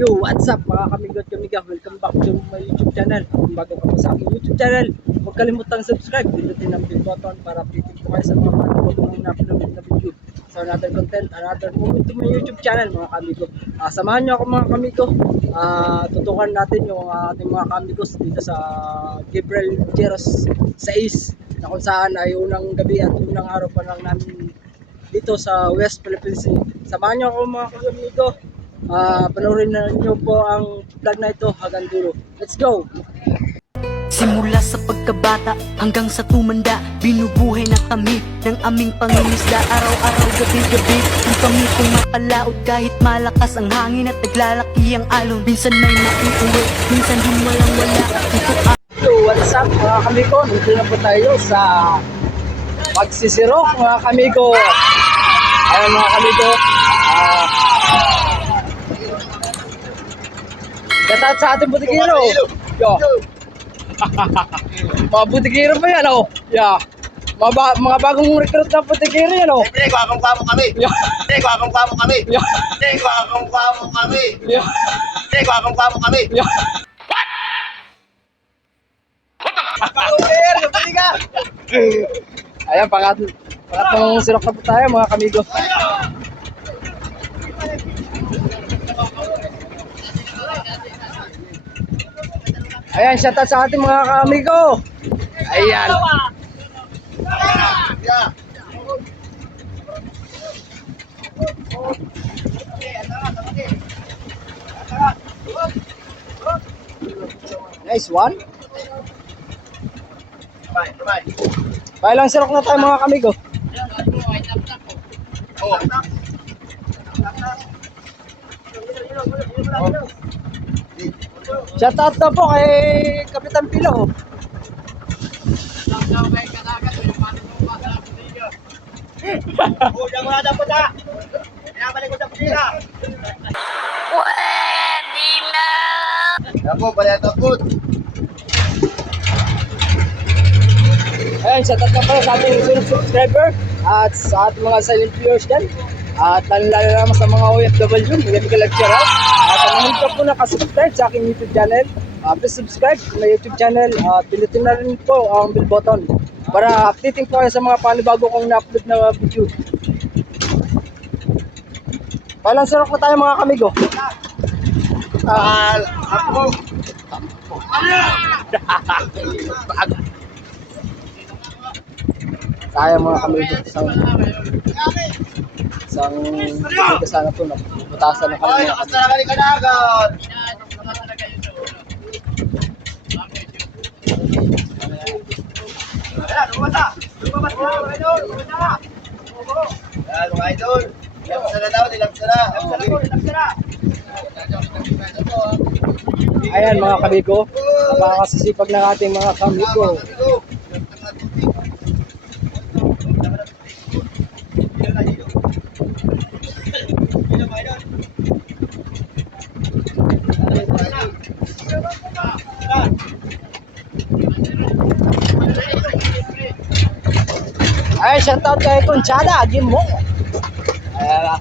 Yo, what's up mga kamigot kamiga? Welcome back to my YouTube channel. Kung bago ka pa sa aking YouTube channel, huwag kalimutang subscribe. Pindutin ang bell button para updated po kayo sa mga bagong na-upload na video. So another content, another moment to my YouTube channel mga kamigo. Samahan nyo ako mga kamigo. Tutukan natin yung ating mga kamigos dito sa Gabriel Jeros 6 na kung saan ay unang gabi at unang araw pa lang namin dito sa West Philippines Sea. Samahan nyo ako mga kamigo. Panoorin na nyo po ang vlog na ito hanggang dulo. Let's go! Simula sa pagkabata hanggang sa tumanda, binubuhay na kami ng aming pangingisda. Araw-araw, gabi-gabi, kung kami pumapalaot kahit malakas ang hangin at naglalaki ang alon. Minsan may maiuwi, minsan din walang wala. So what's up mga kamigo? Dito na po tayo sa pagsisiro mga kamigo. Ayan mga kamigo, shout sa ating butikero. Yo. Mga butikero pa yan, oh. Yeah. Mga bagong recruit na butikero yan, oh. Hindi, gwapong-gwapong kami. Hindi, gwapong-gwapong kami. Hindi, gwapong-gwapong kami. Hindi, gwapong-gwapong kami. Ayan, pangatlong sirok na po tayo, mga kamigo. Ayan, shoutout sa ating mga kamigo. Ayan. Nice one. Kaya lang sirok na tayo mga kamigo. Shoutout na po kay Kapitan Pilo. Diyan mo na dapat na. Pinabalik ko sa putira. Pwede na! Ako, balik ang tapot. Ayan, shoutout na pala sa ating sunod subscriber at sa ating mga silent viewers dyan. At lalo naman sa mga OFW, magandang ka-lecture out. At sa mga hindi po nakasubscribe sa aking YouTube channel, please subscribe sa my YouTube channel. Pinutin na rin po ang bell button para updating po kayo sa mga panibago kong na-upload na video. Kailan sarok na tayo mga kamigo? Ako. Tayo mga kamigo, isang sana po na butasan na kami. Ay, nakasara ka ni Kanagat. Ayan, lumabas. Lumabas na, mga idol. Lumabas na. Ayan, mga idol. Ilapsa na daw, ilapsa na. Ilapsa na. Ayan mga kamigo, napakasisipag ng ating mga kamigo. Ay, shoutout kay Conchada, Gimo. Ayan,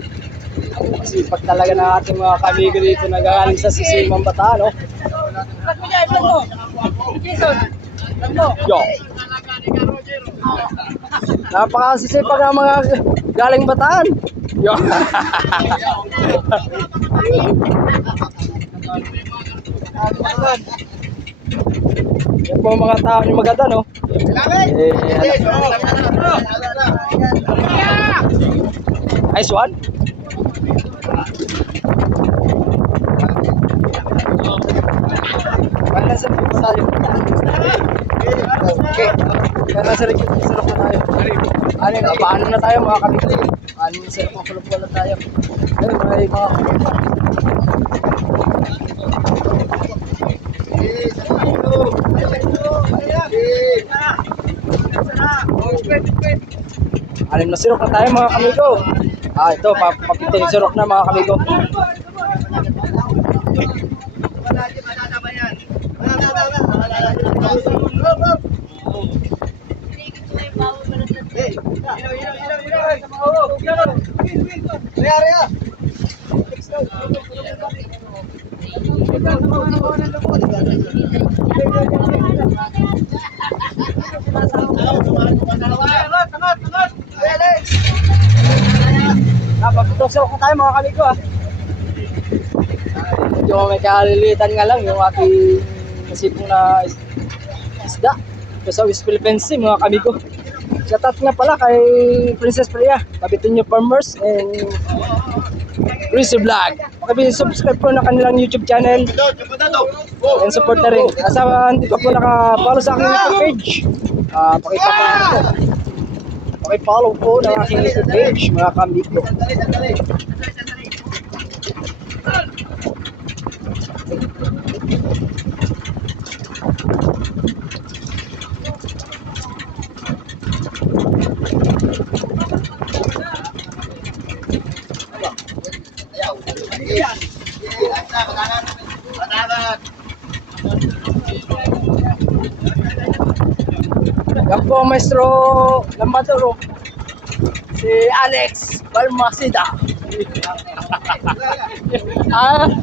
sipag talaga ng ating mga kamigo dito nagagaling sa Sisimang Bataan, no? Yo. Napakasisipag ng mga galing Bataan. Yo. Yan po mga tao ni maganda, no? Nice one. Kaya sa tayo. Okay. Kaya sa rin sarap na tayo. Paano na tayo mga kamigo? Paano na sarap ang kulupula tayo? Ayun, may mga anim na sirok na tayo mga kamigo. Ito, papitin sirok na mga kamigo. Napapitosok ko tayo mga kamigo ah. Medyo may kalilitan nga lang yung aking nasipong na isda. Ito sa West Philippines Sea mga kamigo. Shoutout nga pala kay Princess Priya, Kabitinyo Farmers and Rizzo Vlog. Subscribe po na kanilang YouTube channel and support na rin. Asa hindi pa po naka-follow sa aking YouTube page, pakipollow po ng aking YouTube page mga kamigo. Yan po ang maestro Lamadoro, si Alex Balmasida.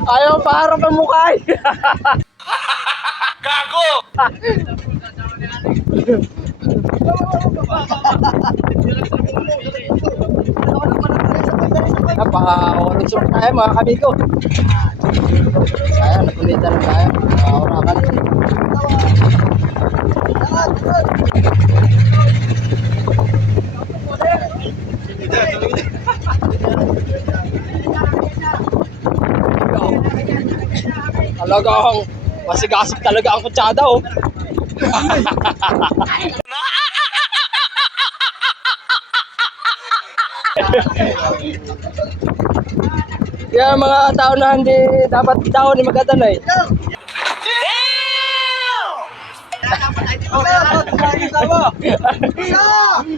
Ayaw paharap ang mukha eh. Gago! Napaka-orange tayo mga kamigo. Sayang, napunita na tayo. Orakan. Talagang masigasig talaga ang kutsada oh. Kaya mga tao na hindi dapat tao ni magadanay.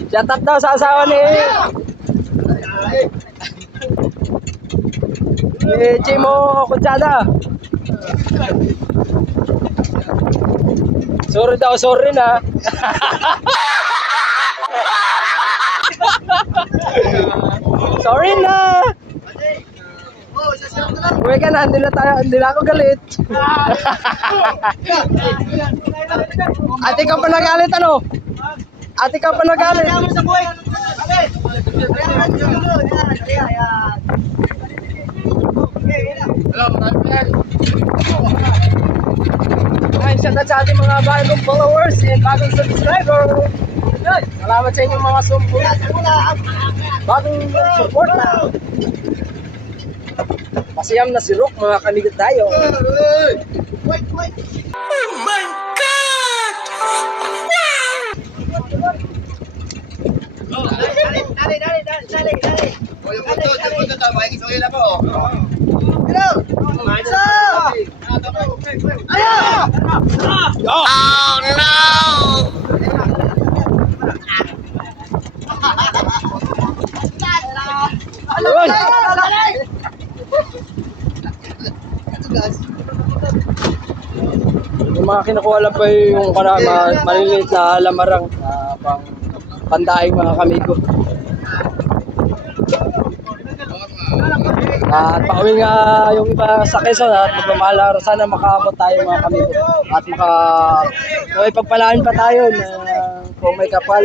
Shut up daw sa asawa ni Chimo Kutsada. Sorry daw, sorry na. Sorry na. Uwi ka na, hindi na ako galit. Ate ka pa nagalit ano? Ate ka pa nagalit. Ay, shout out sa ating mga bagong followers and bagong subscriber. Salamat sa inyong mga bagong support na. Masayam na si Rook, mga kamigot tayo. Oh my God! Dali. O yung punto, makikisuhin na po. Hello! Isa! Ayaw! Oh no! Yung mga kinukuha lang pa yung maliliit na lamarang pang pandaing mga kamigo. At pauwi nga yung iba sa Quezon at magmamahal, sana makaabot tayo mga kamigo. At may pagpalaan pa tayo na kung may kapal.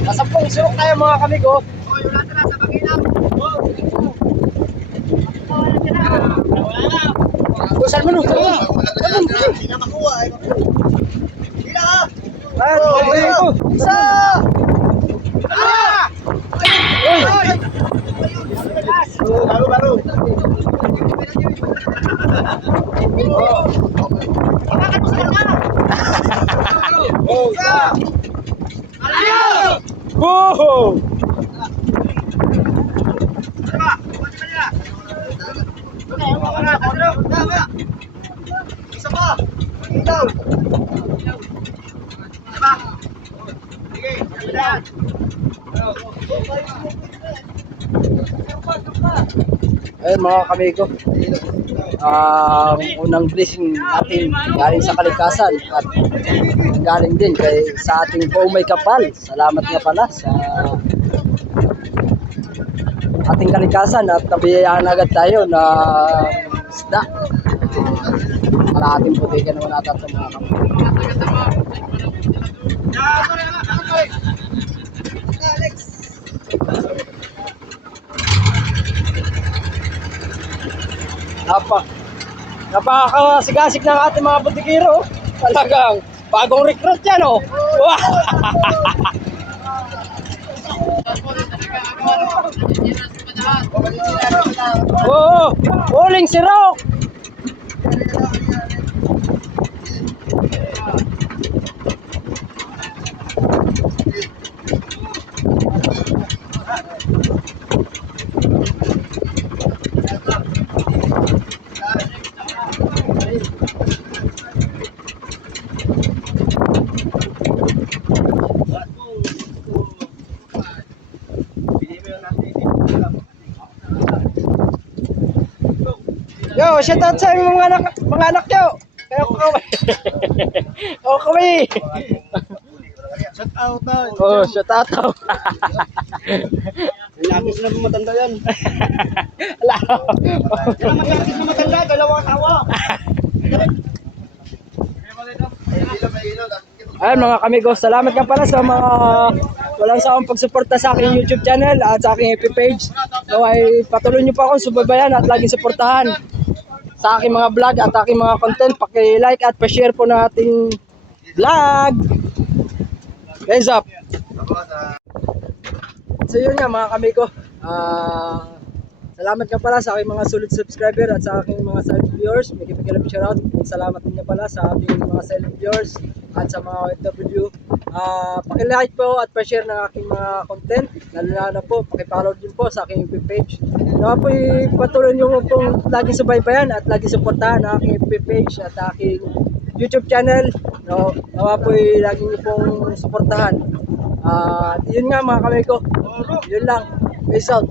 Nasa pong surok tayo mga kamigo. Saan mo nun? Hindi na makuha eh. Hindi na ha! Isa! Baro. Woohoo! Isa pa! Ikaw! Sige, yan. Ayun mga kamigo, ang unang blessing natin galing sa kalikasan at galing din sa ating Paumay Kapal. Salamat nga pala sa ating kalikasan at nabiyayaan agad tayo na isda. Kalahating puti ka naman natin sa mga kamigo. Napakasigasig ng ating mga butikiro. Talagang bagong recruit yan, oh. Wow! Oo, huling si Rock. Yo, shout out sa mga anak nyo. Kayo kami. O kami. Shout out na. Oh, shout out. Lapis na matanda yan. Ala. Yan ang lapis na matanda, dalawang tawa. Ayun mga kamigo, salamat nga pala sa mga walang sawang pagsuporta sa aking YouTube channel at sa aking FB page. So ay patuloy nyo pa akong subaybayan at laging suportahan sa aking mga vlog at aking mga content. Paki-like at pa-share po ng ating vlog. Guys up. So yun nga mga kamigo. Salamat nga pala sa aking mga solid subscriber at sa aking mga silent viewers. May kipikilang shoutout. Salamat din nga pala sa aking mga silent viewers at sa mga OFW. Paki-like po at pa-share ng aking mga content. Lalo na po, paki-follow din po sa aking FB page. Nawa po patuloy nyo pong laging subaybayan at laging suportahan ang aking FB page at aking YouTube channel. Nawa po laging nyo pong suportahan. Yun nga mga kamay ko. Yun lang. Peace out.